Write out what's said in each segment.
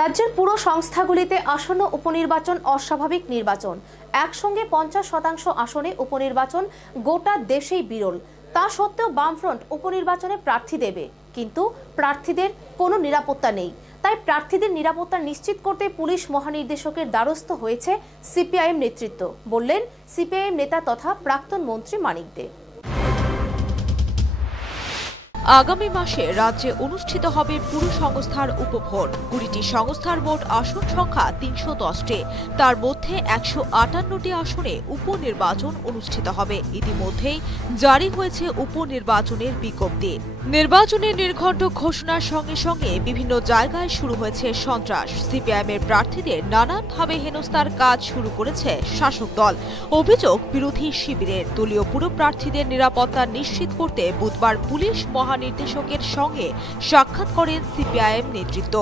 রাজ্যের পুরো সংস্থাগুলিতে আসন্ন উপনির্বাচন অস্বাভাবিক নির্বাচন। একসঙ্গে পঞ্চাশ শতাংশ আসনে উপনির্বাচন, গোটা দেশেই বিরল। তা সত্ত্বেও বামফ্রন্ট উপনির্বাচনে প্রার্থী দেবে। কিন্তু প্রার্থীদের কোনো নিরাপত্তা নেই। তাই প্রার্থীদের নিরাপত্তা নিশ্চিত করতে পুলিশ মহানির্দেশকের দ্বারস্থ হয়েছে সিপিআইএম নেতৃত্ব, বললেন সিপিআইএম নেতা তথা প্রাক্তন মন্ত্রী মানিক দে আগামী মাসে রাজ্যে অনুষ্ঠিত হবে পুর সংস্থার উপভোট। কুড়িটি সংস্থার মোট আসন সংখ্যা তিনশো দশটি। তার মধ্যে একশো আটান্নটি আসনে উপনির্বাচন অনুষ্ঠিত হবে। ইতিমধ্যেই জারি হয়েছে উপনির্বাচনের বিজ্ঞপ্তি। নির্বাচনের নির্ঘণ্ট ঘোষণার সঙ্গে সঙ্গে বিভিন্ন জায়গায় শুরু হয়েছে সন্ত্রাস। সিপিআইএমের প্রার্থীদের নানানভাবে হেনস্থার কাজ শুরু করেছে শাসক দল। অভিযোগ বিরোধী শিবিরের। দলীয় পুর প্রার্থীদের নিরাপত্তা নিশ্চিত করতে বুধবার পুলিশ মহানির্দেশকের সঙ্গে সাক্ষাৎ করেন সিপিআইএম নেতৃত্ব।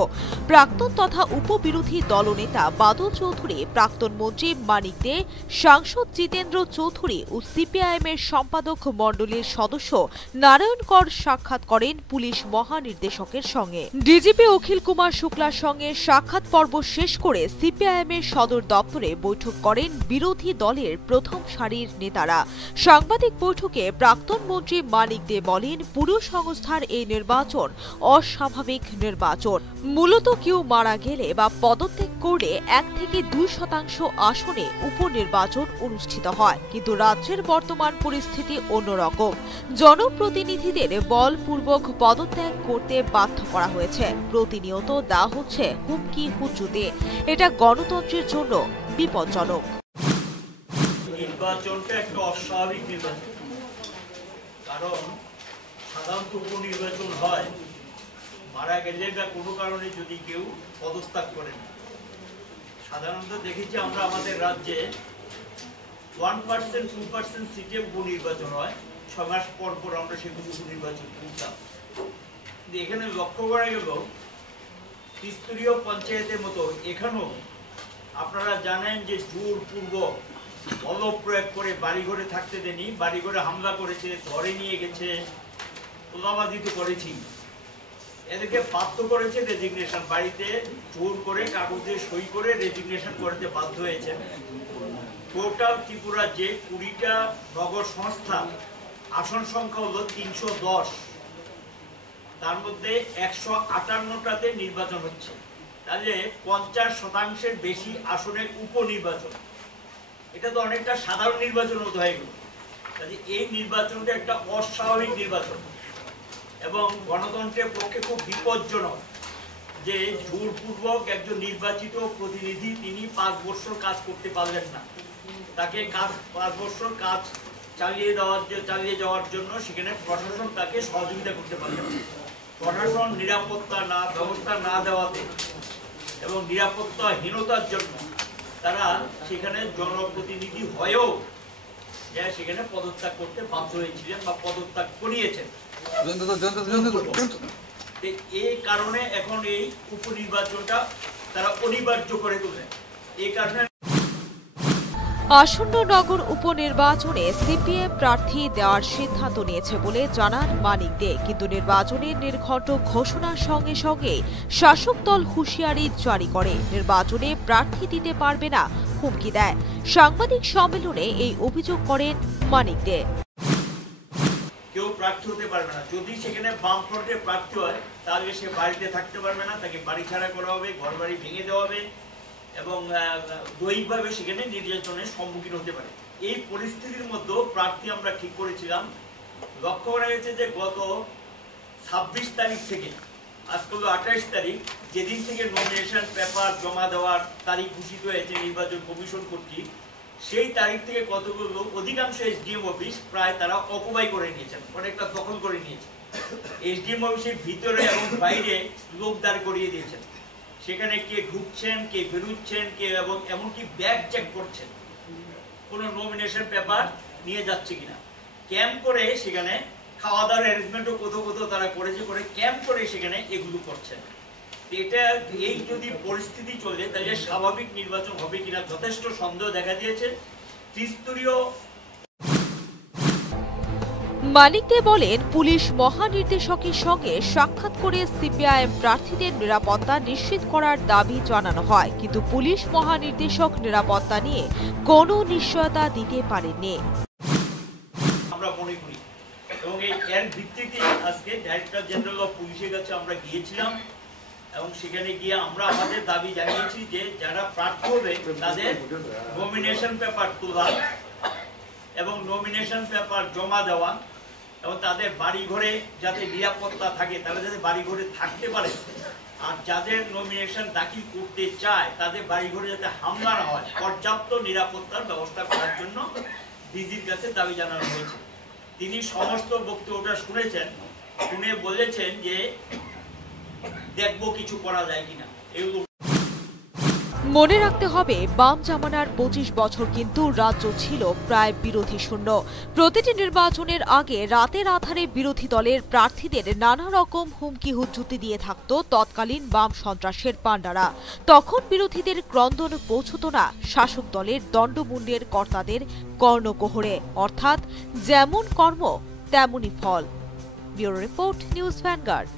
প্রাক্তন তথা উপবিরোধী দলনেতা বাদল চৌধুরী, প্রাক্তন মন্ত্রী মানিক দে, সাংসদ জিতেন্দ্র চৌধুরী ও সিপিআইএমের সম্পাদক মণ্ডলীর সদস্য নারায়ণ কর সাক্ষাৎ করেন পুলিশ মহানির্দেশকের সঙ্গে। ডিজিপি অখিল কুমার শুক্লার সঙ্গে সাক্ষাৎ পর্ব শেষ করে সিপিআইএমের সদর দপ্তরে বৈঠক করেন বিরোধী দলের প্রথম সারির নেতারা। সাংবাদিক বৈঠকে প্রাক্তন মন্ত্রী মানিক দে বলেন পুর সংস্থার এই নির্বাচন অস্বাভাবিক নির্বাচন। মূলত কেউ মারা গেলে বা পদত্যাগ করলে এক থেকে দুই শতাংশ আসনে উপনির্বাচন অনুষ্ঠিত হয়। কিন্তু রাজ্যের বর্তমান পরিস্থিতি অন্যরকম। জনপ্রতিনিধিদের বলপূর্বক পদত্যাগ করতে বাধ্য করা হয়েছে। প্রতিনিয়ত দেওয়া হচ্ছে হুমকি হুচুতে। এটা গণতন্ত্রের জন্য বিপজ্জনক। নির্বাচনটা একটা অস্বাভাবিক নির্বাচন। কারণ সাধারণত উপনির্বাচন হয়, মারা গেলে বা কোনো কারণে যদি কেউ পদত্যাগ করেন। সাধারণত দেখেছি আমরা আমাদের রাজ্যে ওয়ান পার্সেন্ট টু পার্সেন্ট সিটে উপনির্বাচন হয় ছ মাস পর পর আমরা সেগুলো উপনির্বাচন করতাম। কিন্তু এখানে লক্ষ্য করা গেল, ত্রিস্তরীয় পঞ্চায়েতের মতো এখানেও আপনারা জানেন যে জোরপূর্বক বল প্রয়োগ করে বাড়িঘরে থাকতে দেনি বাড়িঘরে হামলা করেছে, ধরে নিয়ে গেছে তোলাবাজি তো করেছি। এদেরকে বাধ্য করেছে রেজিগনেশন বাড়িতে জোর করে, কাগজে সই করে রেজিগনেশন করতে বাধ্য হয়েছে। টোটাল ত্রিপুরা যে কুড়িটা নগর সংস্থা, আসন সংখ্যা হলো তিনশো দশ। তার মধ্যে একশো আটান্নটাতে নির্বাচন হচ্ছে। তাহলে পঞ্চাশ শতাংশের বেশি আসনের উপনির্বাচন। এটা তো অনেকটা সাধারণ নির্বাচন হতে হয়ে। গেল কাজে এই নির্বাচনটা একটা অস্বাভাবিক নির্বাচন। এবং গণতন্ত্রের পক্ষে খুব বিপজ্জনক যে জোরপূর্বক একজন নির্বাচিত প্রতিনিধি তিনি পাঁচ বছর কাজ করতে পারলেন না। তাকে কাজ, পাঁচ বছর কাজ চালিয়ে দেওয়ার চালিয়ে যাওয়ার জন্য সেখানে প্রশাসন তাকে সহযোগিতা করতে পারলেন প্রশাসন নিরাপত্তা না, ব্যবস্থা না দেওয়াতে এবং নিরাপত্তাহীনতার জন্য তারা সেখানে জনপ্রতিনিধি হয়েও সেখানে পদত্যাগ করতে বাধ্য হয়েছিলেন বা পদত্যাগ করিয়েছেন। আসন্ন নগর উপনির্বাচনে সিপিএম প্রার্থী দেওয়ার সিদ্ধান্ত নিয়েছে বলে জানান মানিক দে, কিন্তু নির্বাচনের নির্ঘণ্ট ঘোষণার সঙ্গে সঙ্গে শাসক দল হুঁশিয়ারি জারি করে। নির্বাচনে প্রার্থী দিতে পারবে না, হুমকি দেয়। সাংবাদিক সম্মেলনে এই অভিযোগ করেন মানিক দে। কেউ প্রার্থী হতে পারবে না। যদি সেখানে বামফ্রন্টের প্রার্থী হয়, তাহলে সে বাড়িতে থাকতে পারবে না, তাকে বাড়ি ছাড়া করা হবে ঘর বাড়ি ভেঙে দেওয়া হবে এবং দৈহিকভাবে সেখানে নির্যাতনের সম্মুখীন হতে পারে। এই পরিস্থিতির মধ্যেও প্রার্থী আমরা ঠিক করেছিলাম। লক্ষ্য করা গেছে যে গত ছাব্বিশ তারিখ থেকে, আজ হলো আঠাইশ তারিখ, যেদিন থেকে নমিনেশন পেপার জমা দেওয়ার তারিখ ঘোষিত হয়েছে নির্বাচন কমিশন কর্তৃক সেই তারিখ থেকে কতগুলো লোক, অধিকাংশ এসডিএম অফিস প্রায় তারা অকুপাই করে নিয়েছেন, অনেকটা দখল করে নিয়েছে এসডিএম অফিসের ভিতরে এবং বাইরে লোক দাঁড় করিয়ে দিয়েছেন। সেখানে কে ঢুকছেন, কে বেরোচ্ছেন, কে এবং এমনকি ব্যাগ চেক করছেন। কোনো নমিনেশন পেপার নিয়ে যাচ্ছে কিনা। ক্যাম্প করে সেখানে খাওয়া দাওয়ার অ্যারেঞ্জমেন্টও কোথাও কোথাও তারা করেছে, করে ক্যাম্প করে সেখানে এগুলো করছেন। এটা এই যদি পরিস্থিতি চলে তাহলে স্বাভাবিক নির্বাচন হবে কিনা যথেষ্ট সন্দেহ দেখা দিয়েছে। ত্রিস্তরীয় মানিক দে বলেন পুলিশ মহানির্দেশকের সঙ্গে সাক্ষাৎ করে সিপিআইএম প্রার্থীদের নিরাপত্তা নিশ্চিত করার দাবি জানানো হয়। কিন্তু পুলিশ মহানির্দেশক নিরাপত্তা নিয়ে কোনো নিশ্চয়তা দিতে পারেননি। আমরা মনে করি। এবং এই ভিত্তিতে আজকে ডাইরেক্টর জেনারেল অফ পুলিশের কাছে আমরা গিয়েছিলাম। এবং সেখানে গিয়ে আমরা আমাদের দাবি জানিয়েছি যে যারা প্রার্থী হবে, তাদের নমিনেশন পেপার তোলা এবং নমিনেশন পেপার জমা দেওয়া এবং তাদের বাড়ি ঘরে যাতে নিরাপত্তা থাকে, তারা যাতে বাড়ি ঘরে থাকতে পারে। আর যাদের নমিনেশন দাখিল করতে চায়, তাদের বাড়ি ঘরে যাতে হামলা না হয়, পর্যাপ্ত নিরাপত্তার ব্যবস্থা করার জন্য ডিজির কাছে দাবি জানানো হয়েছে। তিনি সমস্ত বক্তব্যটা শুনেছেন। শুনে বলেছেন যে দেখব কিছু করা যায় কিনা। এগুলো মনে রাখতে হবে, বাম জামানার পঁচিশ বছর কিন্তু রাজ্য ছিল প্রায় বিরোধী শূন্য। প্রতিটি নির্বাচনের আগে রাতের আধারে বিরোধী দলের প্রার্থীদের নানা রকম হুমকি হুজ্জুতি দিয়ে থাকত তৎকালীন বাম সন্ত্রাসের পাণ্ডারা। তখন বিরোধীদের ক্রন্দন পৌঁছত না শাসক দলের দণ্ডমুণ্ডের কর্তাদের কর্ণকোহরে। অর্থাৎ যেমন কর্ম, তেমনই ফল। Bureau report, news Vanguard.